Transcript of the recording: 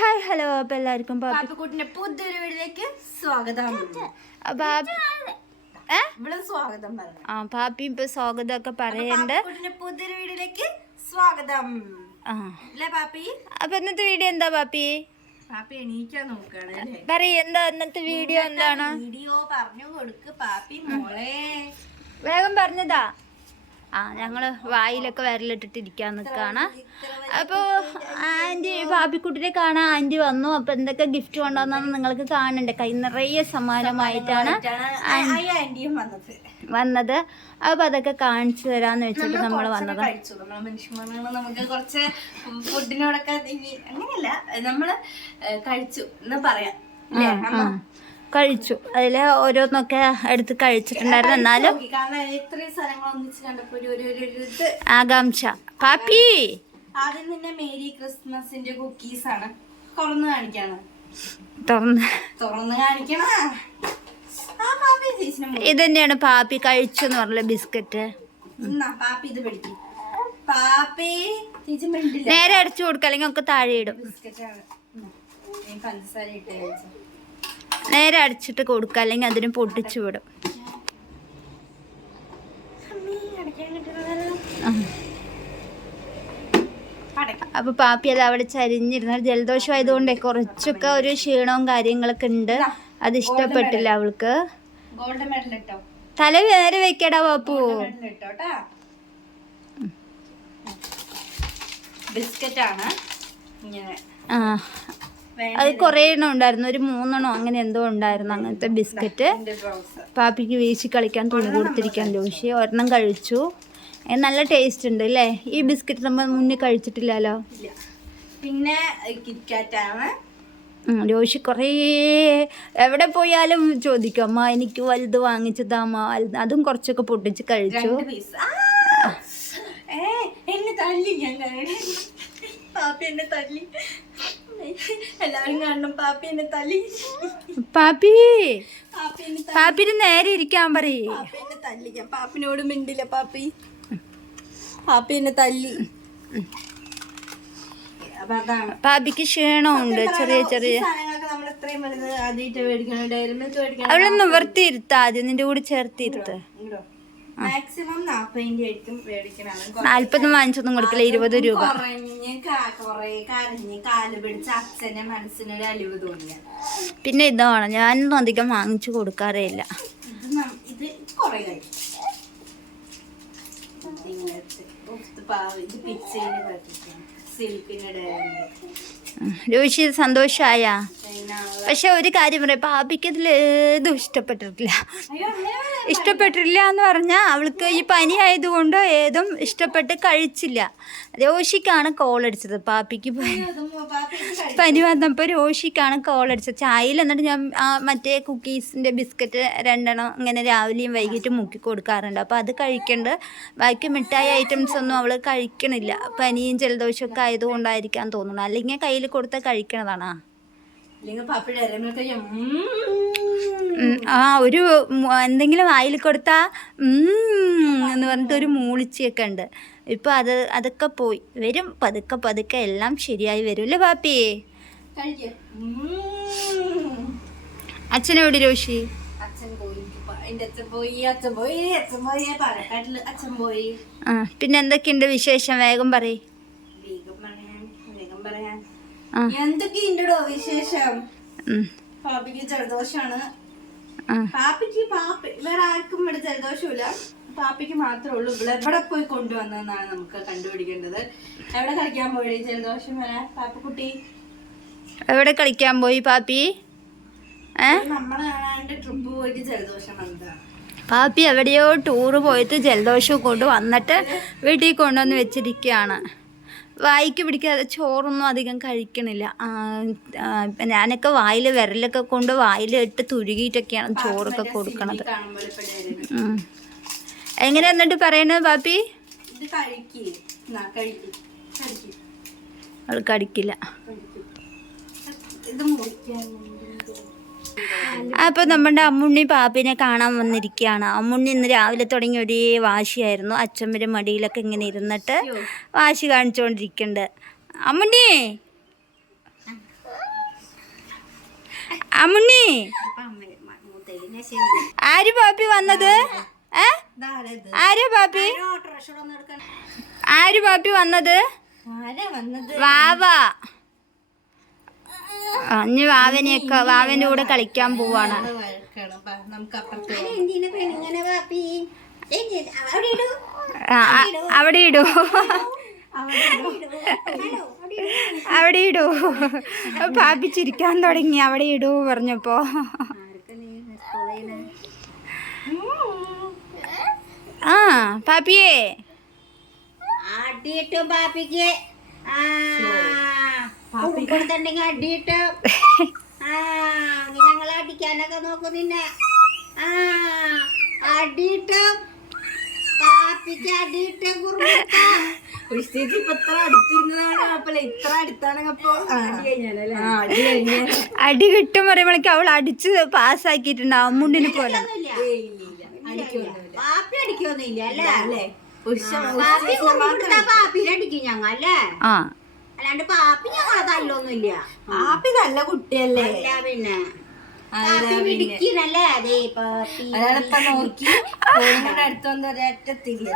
Hi hello അപ്പോൾ എല്ലാവർക്കും പാപ്പിക്കുട്ടിന്റെ പുതിയൊരു വീഡിയോയിലേക്ക് സ്വാഗതം. സ്വാഗതം പാപ്പി ഇപ്പൊ സ്വാഗതമൊക്കെ പറയണ്ട്. പുതിയൊരു വീഡിയോയിലേക്ക് സ്വാഗതം. പാപ്പി അപ്പൊ ഇന്നത്തെ വീഡിയോ എന്താ പാപ്പി? പാപ്പി എണീക്കാൻ നോക്കാണ്. പറയ എന്താ ഇന്നത്തെ വീഡിയോ? എന്താണ് വീഡിയോ പറഞ്ഞു കൊടുക്ക് പാപ്പി മോളെ. വേഗം പറഞ്ഞതാ. ഞങ്ങള് വായിലൊക്കെ വിരലിട്ടിട്ടിരിക്കാൻ നിൽക്കാണ്. അപ്പോൾ ആൻറ്റി പാപ്പിക്കുട്ടിനെ കാണാൻ ആൻറ്റി വന്നു. അപ്പോൾ എന്തൊക്കെ ഗിഫ്റ്റ് കൊണ്ടുവന്നാന്ന് നിങ്ങൾക്ക് കാണണ്ടേ. കൈ നിറയെ സമ്മാനമായിട്ടാണ് വന്നത്. അപ്പോൾ അതൊക്കെ കാണിച്ചു തരാന്ന് വെച്ചിട്ട് നമ്മൾ വന്നത്. നമുക്ക് കുറച്ച് ഫുഡിനോടൊക്കെ അങ്ങനെയല്ല, നമ്മള് കഴിച്ചു എന്ന് പറയാം. കഴിച്ചു. അതിൽ ഓരോന്നൊക്കെ എടുത്ത് കഴിച്ചിട്ടുണ്ടായിരുന്നു. എന്നാലും ആകാംക്ഷ. പാപ്പി ആദ്യം തന്നെ മേരി ക്രിസ്മസിന്റെ കുക്കീസ് ആണ്. തുറന്ന് കാണിക്കണം. ഇത് തന്നെയാണ് പാപ്പി കഴിച്ചു എന്ന് പറഞ്ഞ ബിസ്ക്കറ്റ്. പാപ്പി ഇത് പിടിക്കും. പാപ്പി നേരെ അടച്ചു കൊടുക്കുക, അല്ലെങ്കിൽ ഒക്കെ താഴെ ഇടും. പഞ്ചസാര ഇട്ട് നേരെ അടിച്ചിട്ട് കൊടുക്കുക, അല്ലെങ്കിൽ അതിന് പൊട്ടിച്ചു വിടും. അപ്പൊ പാപ്പി അത് അവിടെ ചരിഞ്ഞിരുന്ന ജലദോഷം ആയതുകൊണ്ട് കുറച്ചൊക്കെ ഒരു ക്ഷീണവും കാര്യങ്ങളൊക്കെ ഉണ്ട്. അത് ഇഷ്ടപ്പെട്ടില്ല അവൾക്ക്. തല നേരെ വെക്കടാ പാപ്പു. ബിസ്ക്കറ്റ് ആണ്. അത് കുറേ എണ്ണം ഉണ്ടായിരുന്നു, ഒരു 3 എണ്ണം അങ്ങനെ എന്തോ ഉണ്ടായിരുന്നു അങ്ങനത്തെ ബിസ്ക്കറ്റ്. പാപ്പിക്ക് വീശി കളിക്കാൻ തുണി കൊടുത്തിരിക്കാൻ ജോഷി ഒരെണ്ണം കഴിച്ചു. നല്ല ടേസ്റ്റ് ഉണ്ട് അല്ലേ? ഈ ബിസ്ക്കറ്റ് നമ്മൾ മുന്നേ കഴിച്ചിട്ടില്ലല്ലോ. പിന്നെ കിറ്റ്കാറ്റാണ്. ജോഷി കുറേ എവിടെ പോയാലും ചോദിക്കും, അമ്മ എനിക്ക് വലുത് വാങ്ങിച്ചു താമ്മ. അതും കുറച്ചൊക്കെ പൊട്ടിച്ച് കഴിച്ചു. എന്നെ തല്ലി, ഞാൻ പാപ്പി എന്നെ തല്ലി. എല്ലാവരും കാണണം. പാപ്പി എന്നെ തല്ലി. പാപ്പിന് നേരെ ഇരിക്കാൻ പറയേ. പാപ്പി എന്നെ തല്ലി. ഞാൻ പാപ്പിനോട് മിണ്ടില്ല. പാപ്പി എന്നെ തല്ലി. അപ്പൊ അതാണ് പാപ്പിക്ക് ക്ഷീണമുണ്ട്. ചെറിയ സാധനങ്ങളൊക്കെ നമ്മൾ എത്രയും വലുത് ആദ്യമായിട്ട് മേടിക്കണം. ഡയറി മിൽക്ക് മേടിക്കണം. അവളെ നിവർത്തിയിരുത്ത ആദ്യം, നിന്റെ കൂടെ ചേർത്തിരുത്ത്. മാക്സിമം 40 ആയിരിക്കും മേടിക്കണം. 40 വാങ്ങിച്ചൊന്നും കൊടുക്കില്ല, 20 രൂപ. കൊറേ കരഞ്ഞ് കാല് പിടിച്ച് അച്ഛന്റെ മനസ്സിനൊരു അലിവ് തോന്നിയ. പിന്നെ ഇതാണ്, ഞാനൊന്നും അധികം വാങ്ങിച്ചു കൊടുക്കാറേ ഇല്ല. ഇത് കൊറേ കഴിക്കും. രോഷി സന്തോഷായ. പക്ഷെ ഒരു കാര്യം പറയാം, പാപ്പിക്ക് ഇതിൽ ഏതും ഇഷ്ടപ്പെട്ടിട്ടില്ല എന്ന് പറഞ്ഞാൽ അവൾക്ക് ഈ പനി ആയതുകൊണ്ട് ഏതും ഇഷ്ടപ്പെട്ട് കഴിച്ചില്ല. രോഷിക്കാണ് കോളടിച്ചത്. പാപ്പിക്ക് പനി വന്നപ്പോൾ രോഷിക്കാണ് കോളടിച്ചത്. ചായയിൽ എന്നിട്ട് ഞാൻ മറ്റേ കുക്കീസിൻ്റെ ബിസ്ക്കറ്റ് 2 എണ്ണം ഇങ്ങനെ രാവിലെയും വൈകിട്ടും മുക്കി കൊടുക്കാറുണ്ട്. അപ്പോൾ അത് കഴിക്കണ്ട്. ബാക്കി മിഠായി ഐറ്റംസ് ഒന്നും അവൾ കഴിക്കണില്ല. പനിയും ജലദോഷമൊക്കെ ആയതുകൊണ്ടായിരിക്കാൻ തോന്നുന്നു. അല്ലെങ്കിൽ കയ്യിൽ കൊടുത്താൽ കഴിക്കണതാണ്. ഒരു എന്തെങ്കിലും വായിൽ കൊടുത്താ എന്ന് പറഞ്ഞിട്ട് ഒരു മൂളിച്ചയൊക്കെ ഉണ്ട്. ഇപ്പൊ അതൊക്കെ പോയി വരും. പതുക്കെ എല്ലാം ശരിയായി വരും അല്ലേ പാപ്പി? അച്ഛനെവിടെ രോഷി? പിന്നെ എന്തൊക്കെയുണ്ട് വിശേഷം? വേഗം പറയ്. എന്തൊക്കെയുണ്ടോ വിശേഷം? പാപ്പിക്ക് ജലദോഷമാണ്. പാപ്പിക്ക് വേറെ ആർക്കും ഇവിടെ ജലദോഷമില്ല. പാപ്പിക്ക് മാത്രമേ ഉള്ളൂ. എവിടെ പോയി കൊണ്ടുവന്നതെന്നാണ് നമുക്ക് കണ്ടുപിടിക്കേണ്ടത്. എവിടെ കളിക്കാൻ പോയി ജലദോഷം വരാൻ? പാപ്പിക്കുട്ടി എവിടെ കളിക്കാൻ പോയി പാപ്പി? നമ്മളെ കാണാണ്ട് ട്രിപ്പ് പോയിട്ട് ജലദോഷം വന്നതാണ്. പാപ്പി എവിടെയോ ടൂറ് പോയിട്ട് ജലദോഷം കൊണ്ട് വന്നിട്ട് വീട്ടിൽ കൊണ്ടുവന്ന് വെച്ചിരിക്കുകയാണ്. വായിക്ക് പിടിക്കാതെ ചോറൊന്നും അധികം കഴിക്കണില്ല. ഞാനൊക്കെ വായിൽ വിരലൊക്കെ കൊണ്ട് വായിലിട്ട് തുരുകിയിട്ടൊക്കെയാണ് ചോറൊക്കെ കൊടുക്കണത്. എങ്ങനെ എന്നിട്ട് പറയണത് പാപ്പി? അവൾ കടിക്കില്ല. അപ്പോൾ നമ്മുടെ അമ്മുണ്ണി പാപ്പിനെ കാണാൻ വന്നിരിക്കുകയാണ്. അമ്മുണ്ണി ഇന്ന് രാവിലെ തുടങ്ങി ഒരേ വാശിയായിരുന്നു. അച്ഛമ്മയുടെ മടിയിലൊക്കെ ഇങ്ങനെ ഇരുന്നിട്ട് വാശി കാണിച്ചുകൊണ്ടിരിക്കുന്നുണ്ട്. അമ്മുണ്ണി അമ്മുണ്ണി ആര് പാപ്പി വന്നത്? ആര് പാപ്പി? ആര് പാപ്പി വന്നത്? വാവ. ഇനി വാവന്റെ കൂടെ കളിക്കാൻ പോവാണ്. അവിടെ ഇടൂ, അവിടെ ഇടൂ. പാപ്പി ചിരിക്കാൻ തുടങ്ങി അവിടെ ഇടൂ പറഞ്ഞപ്പോ. ആ പാപ്പിയേ അടിയിട്ടു പാപ്പിക്ക് കൊടുത്തിട്ടുണ്ടെങ്കിൽ അടിയിട്ട് ഞങ്ങളെ അടിക്കാനൊക്കെ നോക്കും നിന്നെ. അടിയിട്ട് പാപ്പിക്ക് അടിയിട്ട് ഇത്ര അടുത്തിരുന്നതാണ്. ഇത്ര അടുത്താണെങ്കിൽ അടി കിട്ടും പറയുമ്പോഴേക്കും അവൾ അടിച്ച് പാസ്സാക്കിയിട്ടുണ്ടാവും മുണ്ടിനെ പോലെ. പാപ്പി അടിക്കൊന്നുമില്ല അല്ലേ? പാപ്പിയിലടിക്കും ഞങ്ങൾ അല്ലേ? അല്ലാണ്ട് പാപ്പി ഞങ്ങളെ തല്ലൊന്നുമില്ല. പാപ്പി നല്ല കുട്ടിയല്ലേ? പിന്നെ പിടിക്കുന്നല്ലേ? അതേ പാപ്പി നോക്കി അടുത്ത് വന്ന് ഒരറ്റത്തില്ലേ